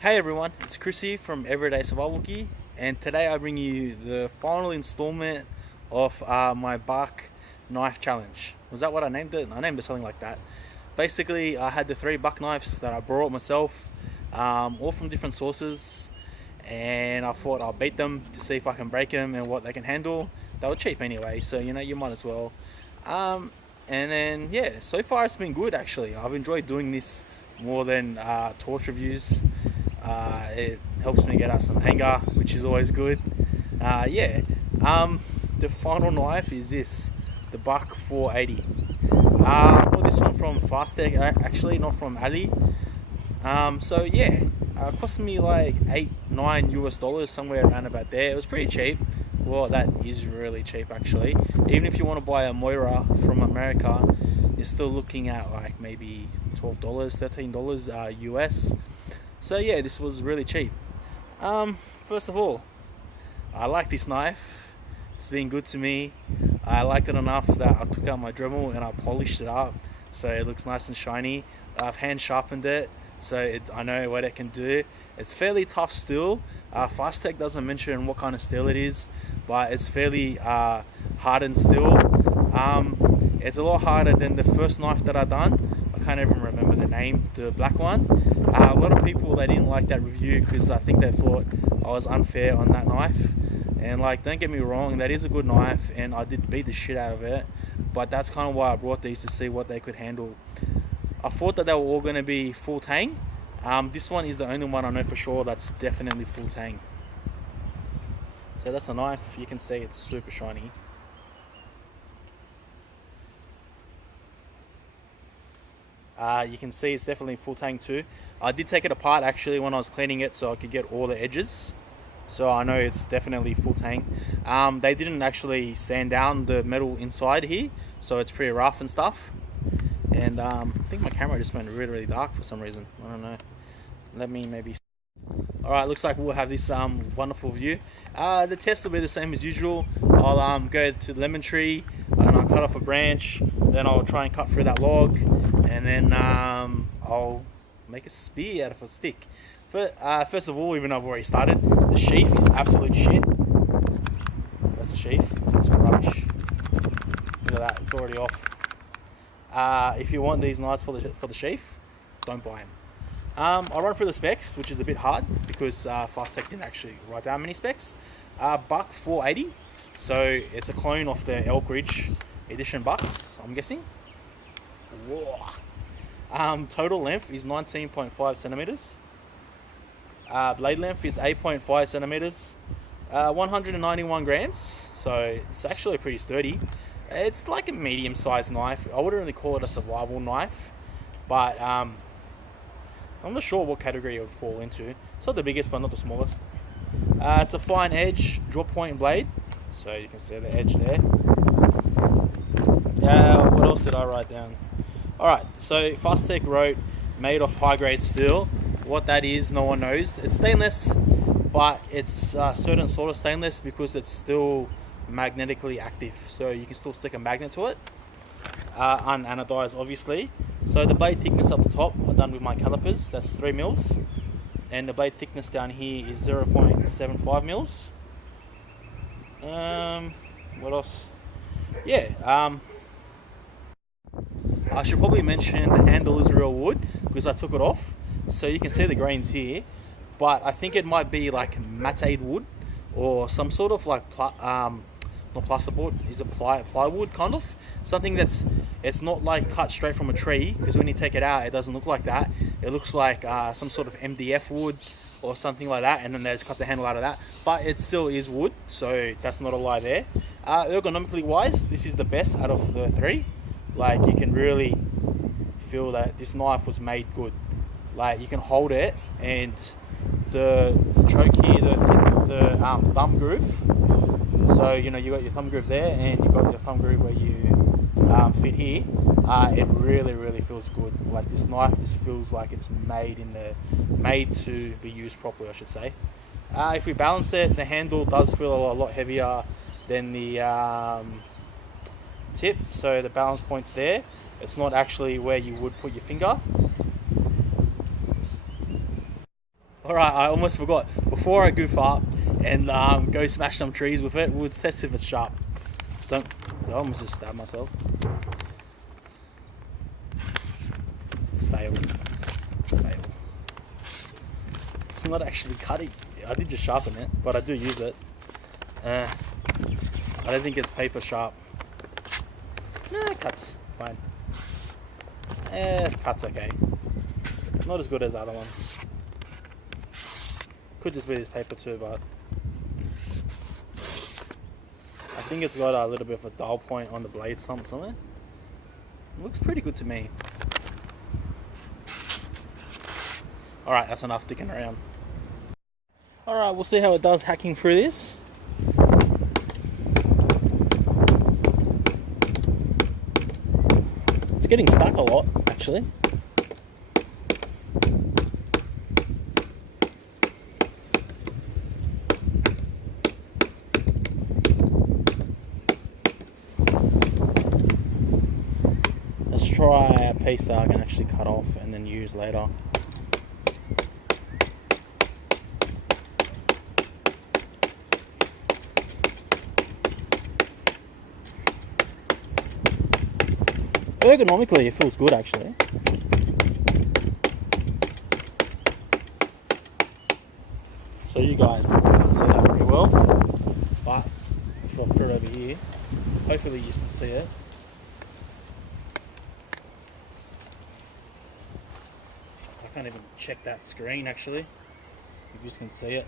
Hey everyone, it's Chrissy from Everyday Survival Gear, and today I bring you the final installment of my buck knife challenge. Was that what I named it? I named it something like that. Basically, I had the three buck knives that I brought myself, all from different sources, and I thought I'll beat them to see if I can break them and what they can handle. They were cheap anyway, so you might as well. Um, and then yeah, so far it's been good actually. I've enjoyed doing this more than torch reviews. It helps me get out some anger, which is always good. Yeah. Um, the final knife is this, the Buck 480. I bought this one from Fastech, actually, not from Ali. So yeah, it cost me like 8-9 US dollars, somewhere around about there. It was pretty cheap. Well, that is really cheap actually. Even if you want to buy a Moira from America, you're still looking at like maybe $12, $13 US. So yeah, this was really cheap. First of all, I like this knife. It's been good to me. I liked it enough that I took out my Dremel and I polished it up so it looks nice and shiny. I've hand sharpened it so I know what it can do. It's fairly tough steel. Fastech doesn't mention what kind of steel it is, but it's fairly hardened steel. It's a lot harder than the first knife that I done. I can't even remember the name, the black one. A lot of people, they didn't like that review because I think they thought I was unfair on that knife. And like, don't get me wrong, that is a good knife and I did beat the shit out of it, but that's kind of why I brought these, to see what they could handle. I thought that they were all going to be full tang. This one is the only one I know for sure that's definitely full tang. So that's a knife. You can see it's super shiny. You can see it's definitely full tang too. I did take it apart actually when I was cleaning it so I could get all the edges. So I know it's definitely full tang. They didn't actually sand down the metal inside here, so it's pretty rough and stuff. And I think my camera just went really dark for some reason. I don't know. Let me maybe. Alright, looks like we'll have this wonderful view. The test will be the same as usual. I'll go to the lemon tree and I'll cut off a branch. Then I'll try and cut through that log, and then I'll make a spear out of a stick. First of all, even though I've already started, the sheath is absolute shit. That's the sheath. It's rubbish. Look at that. It's already off. If you want these knives for the sheath, don't buy them. I'll run through the specs, which is a bit hard because Fastech didn't actually write down many specs. Buck 480, so it's a clone of the Elk Ridge edition bucks, I'm guessing. Whoa. Total length is 19.5 centimeters. Blade length is 8.5 centimeters. 191 grams, so it's actually pretty sturdy. It's like a medium-sized knife. I wouldn't really call it a survival knife, but I'm not sure what category it would fall into. It's not the biggest, but not the smallest. It's a fine edge, drop point blade, so you can see the edge there. What else did I write down? Alright, so Fastech wrote made of high-grade steel. What that is, no one knows. It's stainless, but it's a certain sort of stainless because it's still magnetically active, so you can still stick a magnet to it. Unanodized, obviously. So the blade thickness up the top, I've done with my calipers, that's 3 mils, and the blade thickness down here is 0.75 mils. What else? Yeah, I should probably mention the handle is real wood because I took it off, so you can see the grains here, but I think it might be like matte wood or some sort of like not plasterboard, is it plywood kind of something that's, it's not like cut straight from a tree, because when you take it out it doesn't look like that. It looks like some sort of MDF wood or something like that, and then they just cut the handle out of that, but it still is wood, so that's not a lie there. Ergonomically wise, this is the best out of the three. Like, you can really feel that this knife was made good. Like, you can hold it, and the choke here, the thumb groove, so you know you got your thumb groove there and you got your thumb groove where you fit here. It really feels good. Like, this knife just feels like it's made to be used properly, I should say. If we balance it, the handle does feel a lot heavier than the tip, so the balance point's there. It's not actually where you would put your finger. Alright, I almost forgot. Before I goof up and go smash some trees with it, we'll test if it's sharp. Don't. I almost just stabbed myself. Fail. Fail. It's not actually cutting. I did just sharpen it, but I do use it. I don't think it's paper sharp. No, it cuts fine. Cuts okay. Not as good as the other ones. Could just be this paper too, but I think it's got a little bit of a dull point on the blade somewhere. It looks pretty good to me. Alright, that's enough dicking around. Alright, we'll see how it does hacking through this. It's getting stuck a lot, actually. Let's try a piece that I can actually cut off and then use later. Ergonomically, it feels good actually. So you guys can't see that very well, but if I put it over here, hopefully you can see it. I can't even check that screen actually, if you can see it.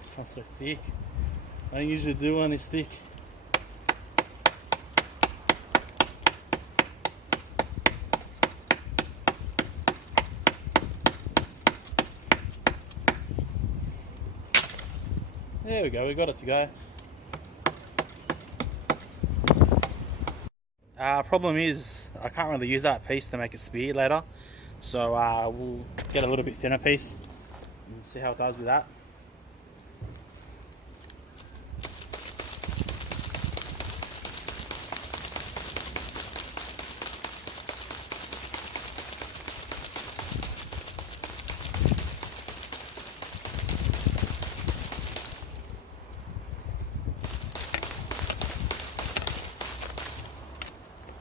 This one's so thick. I don't usually do one this thick. There we go, we got it to go. Problem is, I can't really use that piece to make a spear later. So we'll get a little bit thinner piece and see how it does with that.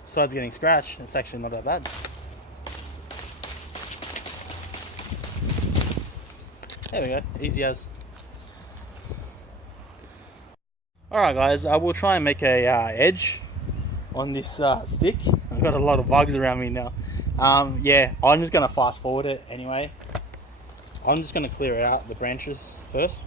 Besides getting scratched, it's actually not that bad. There we go, easy as. Alright guys, I will try and make a edge on this stick. I've got a lot of bugs around me now. Yeah, I'm just going to fast forward it anyway. I'm just going to clear out the branches first.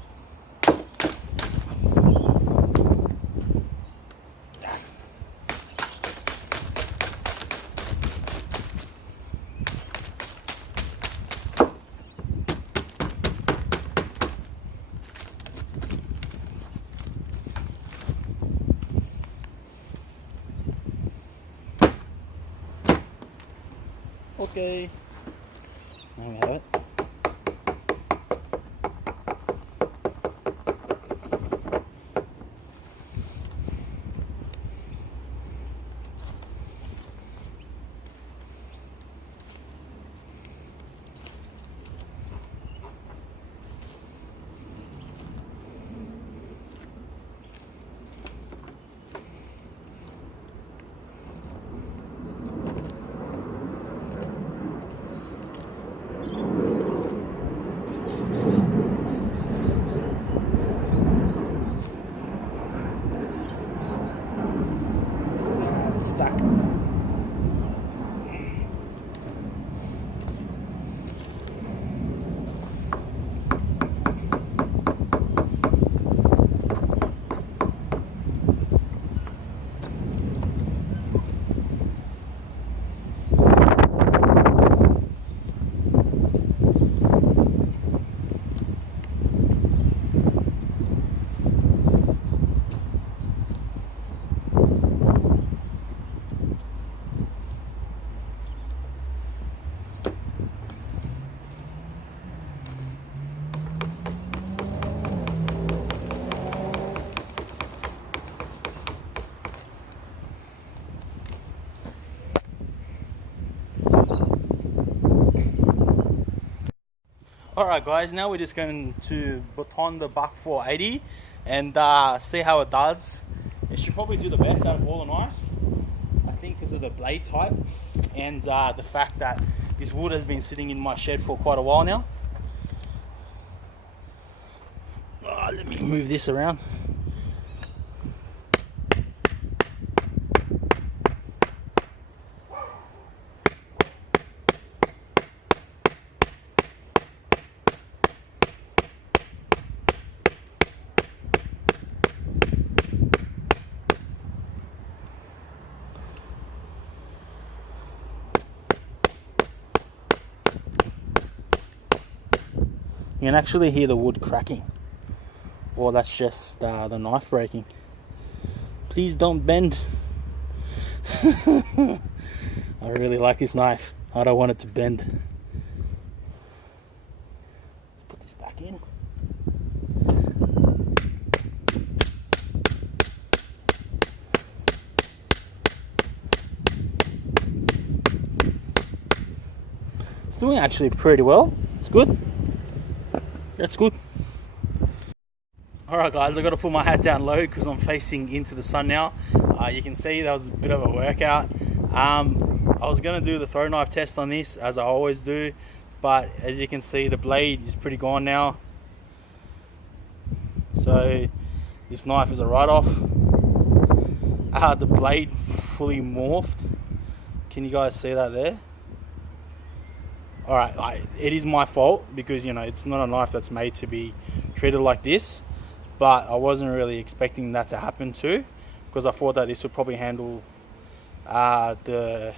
Okay, there we have it. Alright guys, now we're just going to baton the buck 480 and see how it does. It should probably do the best out of all the knives, I think, because of the blade type and the fact that this wood has been sitting in my shed for quite a while now. Let me move this around. You can actually hear the wood cracking, or that's just the knife breaking. Please don't bend. I really like this knife. I don't want it to bend. Let's put this back in. It's doing actually pretty well. It's good. That's good. Alright guys, I got to put my hat down low because I'm facing into the sun now. You can see that was a bit of a workout. I was going to do the throw knife test on this as I always do, but as you can see the blade is pretty gone now. So this knife is a write-off. The blade fully morphed. Can you guys see that there? Alright, it is my fault because, you know, it's not a knife that's made to be treated like this, but I wasn't really expecting that to happen too, because I thought that this would probably handle the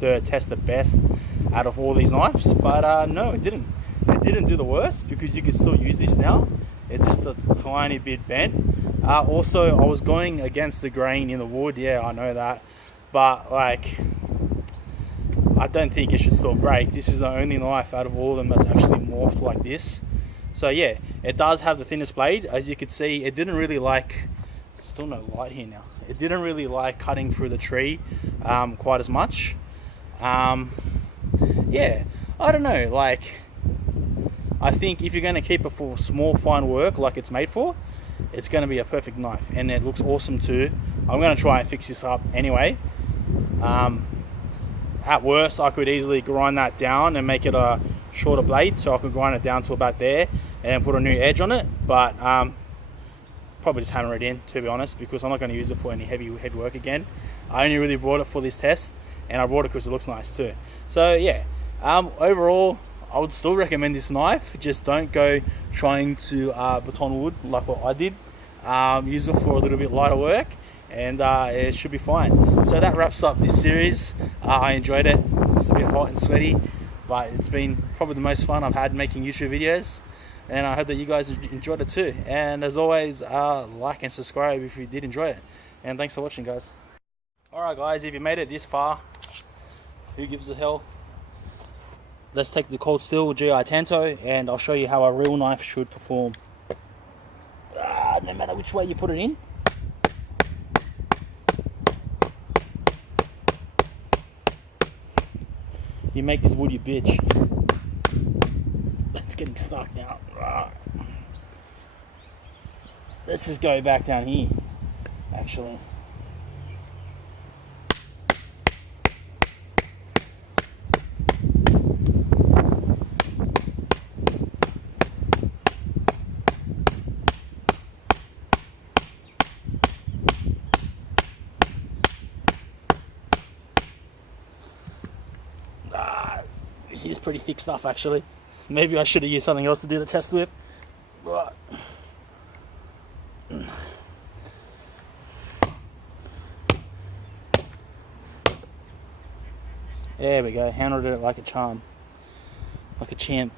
test the best out of all these knives, but no, it didn't. It didn't do the worst because you can still use this now. It's just a tiny bit bent. Also, I was going against the grain in the wood. Yeah, I know that, but like, I don't think it should still break. This is the only knife out of all of them that's actually morphed like this. So yeah, it does have the thinnest blade. As you can see, it didn't really like, still no light here now. It didn't really like cutting through the tree quite as much. Yeah, I don't know, like, I think if you're going to keep it for small fine work like it's made for, it's going to be a perfect knife, and it looks awesome too. I'm going to try and fix this up anyway. At worst, I could easily grind that down and make it a shorter blade, so I could grind it down to about there and put a new edge on it, but probably just hammer it in, to be honest, because I'm not going to use it for any heavy head work again. I only really brought it for this test, and I brought it because it looks nice too. So yeah, overall, I would still recommend this knife. Just don't go trying to baton wood like what I did. Use it for a little bit lighter work, and it should be fine. So that wraps up this series. I enjoyed it. It's a bit hot and sweaty, but it's been probably the most fun I've had making YouTube videos, and I hope that you guys enjoyed it too. And as always, like and subscribe if you did enjoy it, and thanks for watching, guys. Alright guys, if you made it this far, who gives a hell? Let's take the cold steel GI Tanto and I'll show you how a real knife should perform. No matter which way you put it in. You make this wood your bitch. It's getting stuck now. Let's just go back down here, actually. This is pretty thick stuff, actually. Maybe I should have used something else to do the test with. Right. There we go. Handled it like a charm. Like a champ.